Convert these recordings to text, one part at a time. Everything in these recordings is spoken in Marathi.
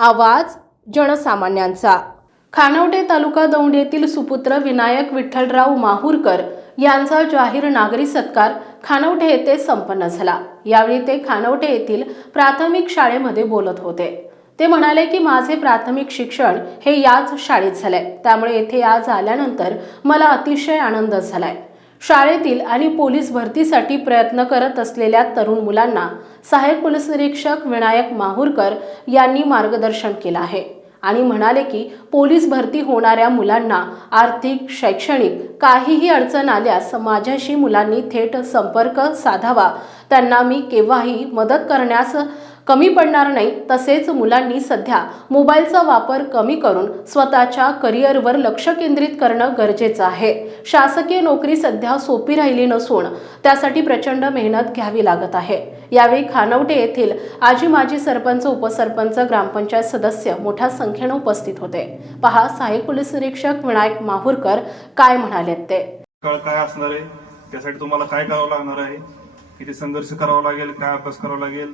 आवाज जनसामान्यांचा. खानवटे तालुका दौंड येथील सुपुत्र विनायक विठ्ठलराव माहूरकर यांचा जाहीर नागरी सत्कार खानवटे येथे संपन्न झाला. यावेळी ते खानवटे येथील प्राथमिक शाळेमध्ये बोलत होते. ते म्हणाले की माझे प्राथमिक शिक्षण हे याच शाळेत झालंय. त्यामुळे येथे आज आल्यानंतर मला अतिशय आनंद झालाय. शाळेतील आणि पोलीस भरतीसाठी प्रयत्न करत असलेल्या तरुण मुलांना सहाय्यक पोलीस निरीक्षक विनायक माहूरकर यांनी मार्गदर्शन केलं आहे आणि म्हणाले की पोलीस भरती होणाऱ्या मुलांना आर्थिक शैक्षणिक काहीही अडचण आल्यास माझ्याशी मुलांनी थेट संपर्क साधावा. त्यांना मी केव्हाही मदत करण्यास कमी पडणार नाही तसेच मुलांनी सध्या मोबाईलचा वापर कमी करून स्वतःच्या करिअरवर लक्ष केंद्रित करणं गरजेचं आहे. शासकीय नोकरी सध्या सोपी राहिली नसून त्यासाठी प्रचंड मेहनत घ्यावी लागत आहे. यावेळी खानवटे येथील आजी माजी सरपंच उपसरपंच ग्रामपंचायत सदस्य मोठ्या संख्येनं उपस्थित होते. पहा सहाय्यक पोलीस निरीक्षक विनायक माहूरकर काय म्हणालेत ते. काय असणार आहे? त्यासाठी तुम्हाला काय करावं लागणार आहे? किती संघर्ष करावा लागेल? काय अभ्यास करावा लागेल?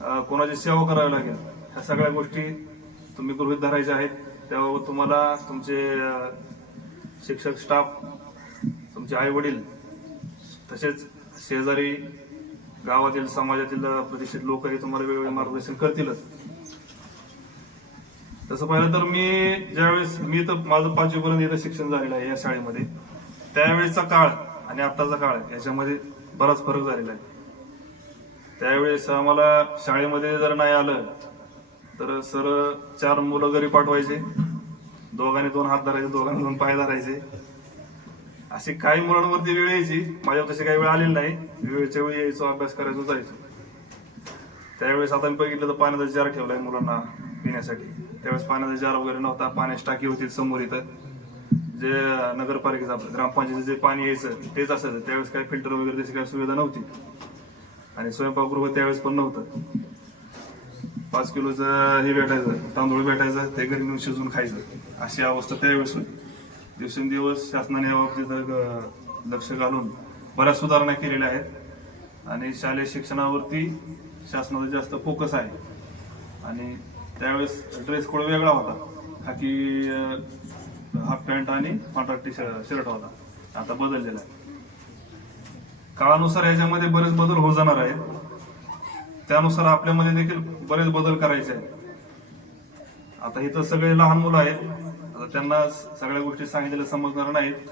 कोणाची सेवा करावी लागेल ह्या सगळ्या गोष्टी तुम्ही गृहित धरायच्या आहेत. त्यावर तुम्हाला तुमचे शिक्षक स्टाफ तुमचे आई वडील तसेच शेजारी गावातील समाजातील प्रतिष्ठित लोक हे तुम्हाला वेगवेगळे मार्गदर्शन करतीलच. तसं पाहिलं तर मी ज्यावेळेस मी तर माझं पाचवीपर्यंत इथं शिक्षण झालेलं आहे या शाळेमध्ये. त्यावेळेचा काळ आणि आत्ताचा काळ याच्यामध्ये बराच फरक झालेला आहे. त्यावेळेस आम्हाला शाळेमध्ये जर नाही आलं तर सर चार मुलं घरी पाठवायचे. दोघांनी दोन हात धरायचे दोघांनी दोन पाय धरायचे. अशी काही मुलांवरती वेळ यायची. माझ्यावर तशी काही वेळ आलेली नाही. वेळच्या वेळी यायचो अभ्यास करायचो जायचो. त्यावेळेस आता मी बघितलं तर पाण्याचा जार ठेवलाय मुलांना पिण्यासाठी. त्यावेळेस पाण्याचा जार वगैरे नव्हता. पाण्याची टाकी होती समोर इथं. जे नगरपालिकेचं आपलं ग्रामपंचायतीचं जे पाणी यायचं तेच असायचं. त्यावेळेस काही फिल्टर वगैरे तशी काही सुविधा नव्हती. आणि स्वयंपाकगृह त्यावेळेस पण नव्हतं. पाच किलोचं हे भेटायचं तांदूळ भेटायचं ते घरी नेऊन शिजवून खायचं. अशी अवस्था त्यावेळेस होती. दिवसेंदिवस शासनाने या बाबतीत लक्ष घालून बऱ्याच सुधारणा केलेल्या आहेत. आणि शालेय शिक्षणावरती शासनाचा जास्त फोकस आहे. आणि त्यावेळेस ड्रेस कोड वेगळा होता. खाकी हाफ पॅन्ट आणि पांढरा टी शर्ट होता. आता बदललेला आहे. काळानुसार याच्यामध्ये बरेच बदल होत जाणार आहेत. त्यानुसार आपल्यामध्ये देखील बरेच बदल करायचे आहेत. आता इथं सगळे लहान मुलं आहेत. आता त्यांना सगळ्या गोष्टी सांगितलेल्या समजणार नाहीत.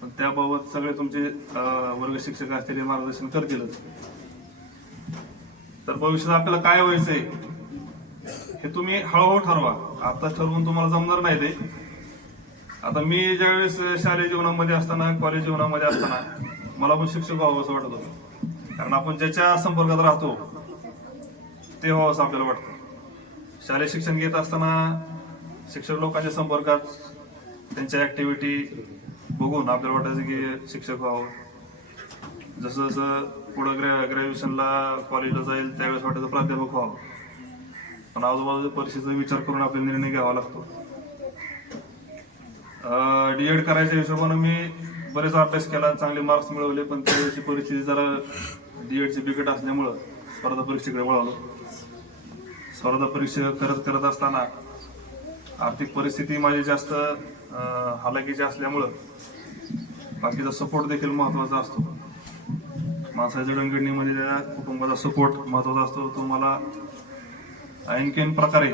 पण त्याबाबत सगळे तुमचे वर्ग शिक्षक असतील हे मार्गदर्शन करतीलच तर भविष्यात आपल्याला काय व्हायचंय हे तुम्ही हळूहळू ठरवा. आता ठरवून तुम्हाला जमणार नाही ते. आता मी ज्यावेळेस शालेय जीवनामध्ये असताना कॉलेज जीवनामध्ये असताना मला पण शिक्षक व्हावं असं वाटत होतं. कारण आपण ज्याच्या संपर्कात राहतो ते व्हावं असं आपल्याला वाटतं. शालेय शिक्षण घेत असताना शिक्षक लोकांच्या संपर्कात त्यांच्या ऍक्टिव्हिटी बघून आपल्याला वाटायचं की शिक्षक व्हावं. जसं जसं पुढं ग्रॅ ग्रॅज्युएशनला कॉलेजला जाईल त्यावेळेस वाटायचं प्राध्यापक व्हावं. पण आजूबाजूच्या परिस्थितीचा विचार करून आपल्याला निर्णय घ्यावा लागतो. डी एड करायच्या हिशोबानं मी बरेच अभ्यास केला चांगले मार्क्स मिळवले पण त्यावेळेची परिस्थिती जरा डीएडची बिकट असल्यामुळं स्पर्धा परीक्षेकडे वळालो. स्पर्धा परीक्षा करत करत असताना आर्थिक परिस्थिती माझी जास्त हालाकीची असल्यामुळं बाकीचा सपोर्ट देखील महत्त्वाचा असतो. माणसाच्या जडणघडणीमध्ये त्या कुटुंबाचा सपोर्ट महत्त्वाचा असतो. तो मला आणखीन प्रकारे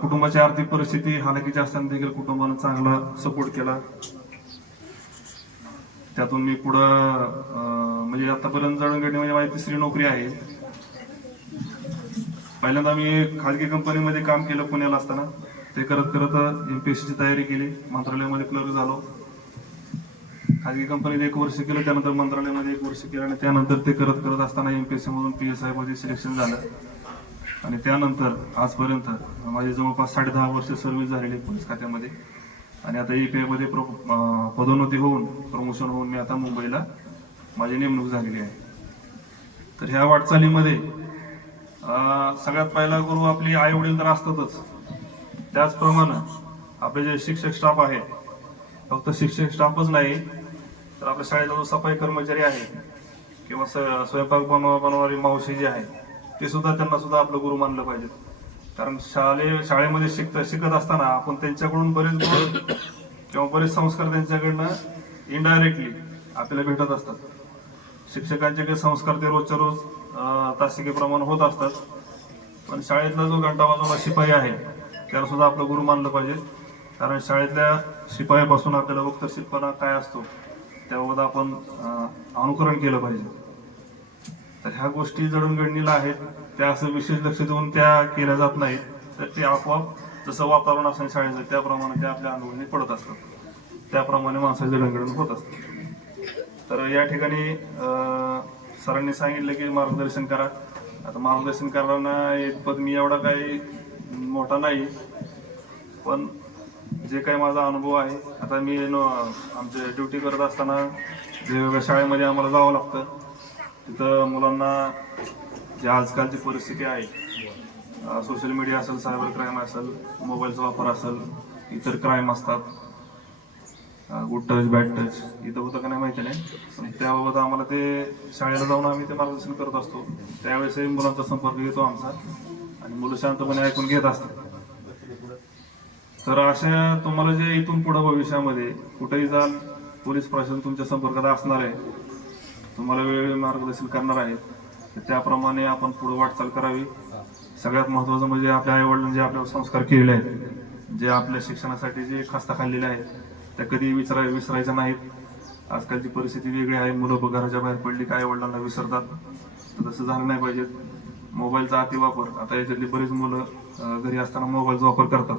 कुटुंबाची आर्थिक परिस्थिती हालाकीची असताना देखील कुटुंबानं चांगला सपोर्ट केला. त्यातून मी पुढं म्हणजे आतापर्यंत जडणघडणी म्हणजे माझी तिसरी नोकरी आहे. पहिल्यांदा मी खाजगी कंपनीमध्ये काम केलं पुण्याला असताना. ते करत करत एमपीएससी ची तयारी केली. मंत्रालयामध्ये क्लर्क झालो. खाजगी कंपनीत एक वर्ष केलं त्यानंतर मंत्रालयामध्ये एक वर्ष केलं आणि त्यानंतर ते करत करत असताना एमपीएससी मधून पी एस आयमध्ये सिलेक्शन झालं. आणि त्यानंतर आजपर्यंत माझी जवळपास साडे दहा वर्ष सर्व्हिस झालेली आहे पोलीस खात्यामध्ये. आणि आता ईपीआय पी प्रो अं, पदोन्नती होऊन प्रमोशन होऊन मी आता मुंबईला माझी नेमणूक झालेली आहे. तर ह्या वाटचालीमध्ये सगळ्यात पहिला गुरु आपली आई वडील तर असतातच. त्याचप्रमाणे आपले जे शिक्षक स्टाफ आहे फक्त शिक्षक स्टाफच नाही तर आपल्या शाळेचा जो सफाई कर्मचारी आहे किंवा स- स्वयंपाक बनवा बनवणारी मावशी जी आहे ते सुद्धा त्यांना सुद्धा आपलं गुरु मानलं पाहिजे. कारण शाले शाळेमध्ये शिकत शिकत असताना आपण त्यांच्याकडून बरेच गुण किंवा बरेच संस्कार त्यांच्याकडनं इनडायरेक्टली आपल्याला भेटत असतात. शिक्षकांचे काही संस्कार ते रोजच्या रोज तासिकेप्रमाण तासिकेप्रमाणे होत असतात. पण शाळेतला जो घंटा वाजवला शिपाई आहे त्याला सुद्धा आपलं गुरु मानलं पाहिजे. कारण शाळेतल्या शिपायापासून आपल्याला वक्तशीरपणा काय असतो त्याबाबत आपण अनुकरण केलं पाहिजे. तर ह्या गोष्टी जडणघडणीला आहेत. त्या असं विशेष लक्ष देऊन त्या केल्या जात नाहीत. तर ते आपोआप जसं वातावरण असेल शाळेचं त्याप्रमाणे ते आपल्या अनुभवाने पडत असतात. त्याप्रमाणे माणसाचं जडणघडण होत असते तर या ठिकाणी सरांनी सांगितलं की मार्गदर्शन करा. आता मार्गदर्शन करताना पद मी एवढा काही मोठा नाही पण जे काही माझा अनुभव आहे आता मी आमचे ड्युटी करत असताना वेगवेगळ्या शाळेमध्ये आम्हाला जावं लागतं. तिथं मुलांना जे आजकालची परिस्थिती आहे सोशल मीडिया असेल सायबर क्राईम असेल मोबाईलचा वापर असेल इतर क्राईम असतात. गुड टच बॅड टच इथं होतं का नाही माहिती नाही पण त्याबाबत आम्हाला ते शाळेला जाऊन आम्ही ते मार्गदर्शन करत असतो. त्यावेळेसही मुलांचा संपर्क घेतो आमचा आणि मुलं शांतपणे ऐकून घेत असतात. तर अशा तुम्हाला जे इथून पुढं भविष्यामध्ये कुठेही जाल पोलीस प्रशासन तुमच्या संपर्कात असणार आहे तुम्हाला वेळोवेळी मार्गदर्शन करणार आहेत. तर त्याप्रमाणे आपण पुढे वाटचाल करावी. सगळ्यात महत्वाचं म्हणजे आपल्या आईवडिलांनी जे आपल्यावर संस्कार केलेले आहेत जे आपल्या शिक्षणासाठी जे खस्ता खाल्लेले आहेत त्या कधी विसरा विसरायच्या नाहीत. आजकालची परिस्थिती वेगळी आहे. मुलं घराच्या बाहेर पडली काय वडिलांना विसरतात. तर तसं झालं नाही पाहिजे. मोबाईलचा अतिवापर आता याच्यातली बरीच मुलं घरी असताना मोबाईलचा वापर करतात.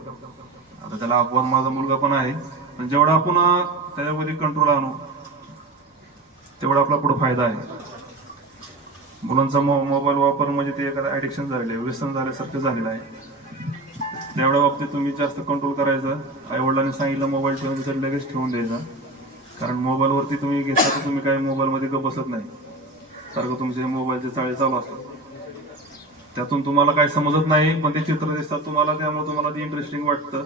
आता त्याला अपवाद माझा मुलगा पण आहे. पण जेवढा आपण त्याच्यामध्ये कंट्रोल आणू तेवढा आपला पुढे फायदा आहे. मुलांचा मो मोबाईल वापर म्हणजे ते एखादं ॲडिक्शन झालेलं आहे. व्यसन झाल्यासारखं झालेलं आहे. तेवढ्या बाबतीत तुम्ही जास्त कंट्रोल करायचं. आई वडिलांनी सांगितलं मोबाईल ठेवून तर लगेच ठेवून द्यायचा. कारण मोबाईलवरती तुम्ही घेतला तर तुम्ही काही मोबाईलमध्ये गप बसत नाही. सारखं तुमचे मोबाईलचे चाळे चालू असतात. त्यातून तुम्हाला काही समजत नाही पण ते चित्र दिसतात तुम्हाला त्यामुळे तुम्हाला ते इंटरेस्टिंग वाटतं.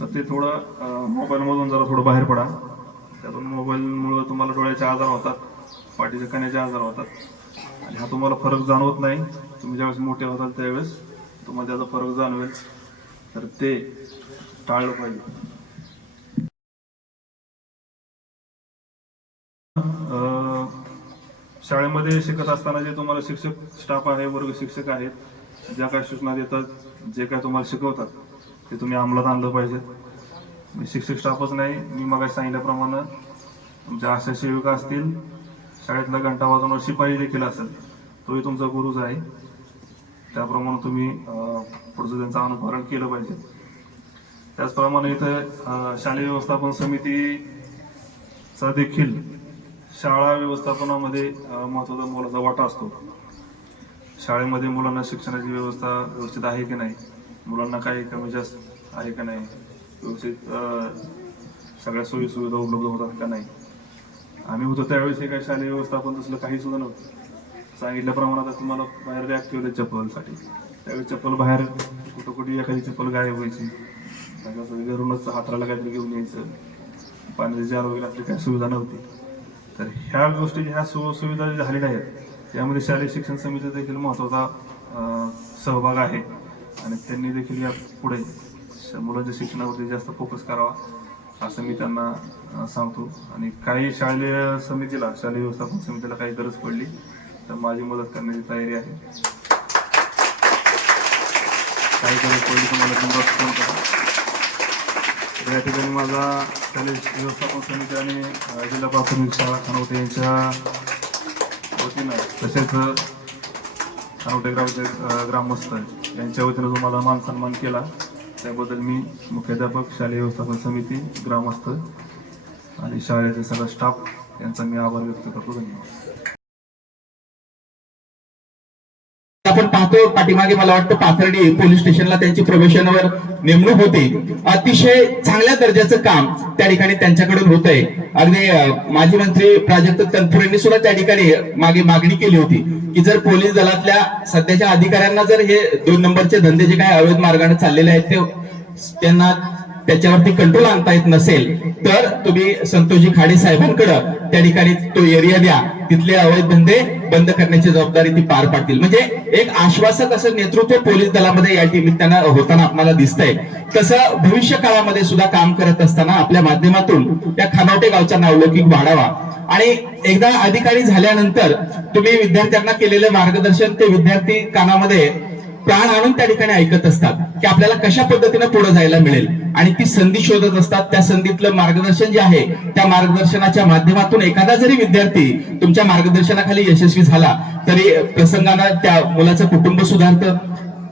तर ते थोडं मोबाईलमधून जरा थोडं बाहेर पडा. त्यातून मोबाईलमुळं तुम्हाला डोळ्याचे आजार होतात पाठीच्या कण्याचे आजार होतात. आणि हा तुम्हाला फरक जाणवत नाही. तुम्ही ज्यावेळेस मोठे होताल त्यावेळेस तुम्हाला त्याचा फरक जाणवेल. तर ते टाळलं पाहिजे. अं, शाळेमध्ये शिकत असताना जे तुम्हाला शिक्षक स्टाफ आहे वर्ग शिक्षक आहेत ज्या काही सूचना देतात जे काय तुम्हाला शिकवतात ते तुम्ही अंमलात आणलं पाहिजे. शिक्षक स्टाफच नाही. मी मग सांगितल्याप्रमाणे आमच्या आशा सेविका असतील शाळेतला घंटा वाजवणार शिपाई देखील असेल तोही तुमचा गुरुच आहे. त्याप्रमाणे तुम्ही पुढचं त्यांचं अनुकरण केलं पाहिजे. त्याचप्रमाणे इथं शालेय व्यवस्थापन समितीचा देखील शाळा व्यवस्थापनामध्ये महत्त्वाचा मुलाचा मोलाचा वाटा असतो. शाळेमध्ये मुलांना शिक्षणाची व्यवस्था व्यवस्थित आहे की नाही? मुलांना काही कमी जास्त आहे का नाही? म्हणजे, व्यवस्थित सगळ्या सोयी सुविधा उपलब्ध होतात का नाही? आम्ही होतो त्यावेळेस हे काही शालेय व्यवस्थापन तसलं काही सुद्धा नव्हतं. सांगितल्याप्रमाणे आता तुम्हाला बाहेर रॅक ठेवले चप्पलसाठी. त्यावेळेस चप्पल बाहेर कुठं कुठे एखादी चप्पल गायब व्हायची. घरूनच हाताला काहीतरी घेऊन यायचं. पाण्याचे जार वगैरे असली काही सुविधा नव्हती. तर ह्या गोष्टी ह्या सु सुविधा झालेल्या आहेत त्यामध्ये शालेय शिक्षण समितीचा देखील महत्त्वाचा सहभाग आहे. आणि त्यांनी देखील या पुढे मुलांच्या शिक्षणावरती जास्त फोकस करावा असं मी त्यांना सांगतो. आणि काही शालेय समितीला शालेय व्यवस्थापन समितीला काही गरज पडली तर माझी मदत करण्याची तयारी आहे. काही गरज पडली तर मला बिनधास्त फोन करा. तर या ठिकाणी माझा शालेय व्यवस्थापन समिती आणि जिल्हा प्राथमिक शाळा खानवते यांच्या वतीनं तसेच खानवटे ग्रामचे ग्रामस्थ यांच्या वतीनं जो मला मान सन्मान केला. त्याबद्दल मी मुख्याध्यापक शालेय व्यवस्थापन समिती ग्रामस्थ आणि शाळेचे सगळा स्टाफ यांचा मी आभार व्यक्त करतो. धन्यवाद. पाहतो पाठीमागे मला वाटतं पाथर्डी पोलीस स्टेशनला त्यांची प्रवेशनवर नेमणूक होती. अतिशय चांगल्या दर्जाचं काम त्या ठिकाणी त्यांच्याकडून होत आहे अगदी माजी मंत्री प्राजक्त तनपुरेंनी सुद्धा त्या ठिकाणी मागे मागणी केली होती की जर पोलीस दलातल्या सध्याच्या अधिकाऱ्यांना जर हे दोन नंबरचे धंदे जे काय अवैध मार्गाने चाललेले आहेत ते त्यांना त्याच्यावरती कंट्रोल आणता येत नसेल तर तुम्ही संतोषजी खाडे साहेबांकडे त्या ठिकाणी तो एरिया द्या. तिथले अवैध धंदे बंद करण्याची जबाबदारी ती पार पाडतील. म्हणजे एक आश्वासक असं नेतृत्व पोलीस दलामध्ये या निमित्तानं होताना आपल्याला दिसतंय. तसं भविष्य काळामध्ये सुद्धा काम करत असताना आपल्या माध्यमातून त्या खानावटे गावचा नावलौकिक वाढावा. आणि एकदा अधिकारी झाल्यानंतर तुम्ही विद्यार्थ्यांना केलेलं मार्गदर्शन ते विद्यार्थी कानामध्ये प्राण आणून त्या ठिकाणी ऐकत असतात की आपल्याला कशा पद्धतीने पुढे जायला मिळेल. आणि ती संधी शोधत असतात त्या संधीतलं मार्गदर्शन जे आहे त्या मार्गदर्शनाच्या माध्यमातून एखादा जरी विद्यार्थी तुमच्या मार्गदर्शनाखाली यशस्वी झाला तरी प्रसंगानं त्या मुलाचं कुटुंब सुधारतं.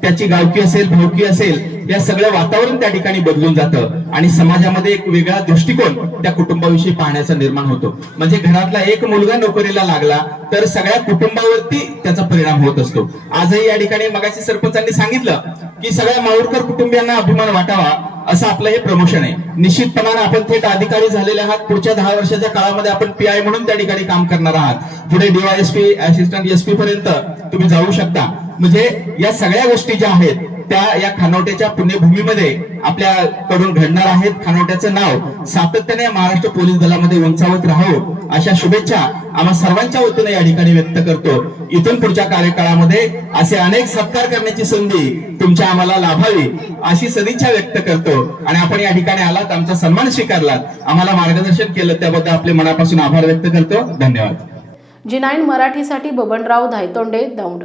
त्याची गावकी असेल भावकी असेल या सगळं वातावरण त्या ठिकाणी बदलून जातं. आणि समाजामध्ये एक वेगळा दृष्टिकोन त्या कुटुंबाविषयी पाहण्याचा निर्माण होतो. म्हणजे घरातला एक मुलगा नोकरीला लागला तर सगळ्या कुटुंबावरती त्याचा परिणाम होत असतो. आजही या ठिकाणी मगाशी सरपंचांनी सांगितलं की सगळ्या माऊरकर कुटुंबियांना अभिमान वाटावा असं आपलं हे प्रमोशन आहे. निश्चितपणाने आपण थेट अधिकारी झालेले आहात. पुढच्या दहा वर्षाच्या काळामध्ये आपण पी आय म्हणून त्या ठिकाणी काम करणार आहात. पुढे डीवायएसपी असिस्टंट एसपी पर्यंत तुम्ही जाऊ शकता. म्हणजे या सगळ्या गोष्टी ज्या आहेत त्या या खानोट्याच्या पुण्यभूमीमध्ये आपल्याकडून घडणार आहेत. खानोट्याचं नाव सातत्याने महाराष्ट्र पोलीस दलामध्ये उंचावत राहो अशा शुभेच्छा आम्हा सर्वांच्या वतीने या ठिकाणी व्यक्त करतो. इथून पुढच्या कार्यकाळामध्ये असे अनेक सत्कार करण्याची संधी तुमच्या आम्हाला लाभावी अशी सदिच्छा व्यक्त करतो. आणि आपण या ठिकाणी आलात आमचा सन्मान स्वीकारलात. आम्हाला मार्गदर्शन केलं त्याबद्दल आपले मनापासून आभार व्यक्त करतो. धन्यवाद. जी नाईन मराठीसाठी बबनराव धायतोंडे दौंड.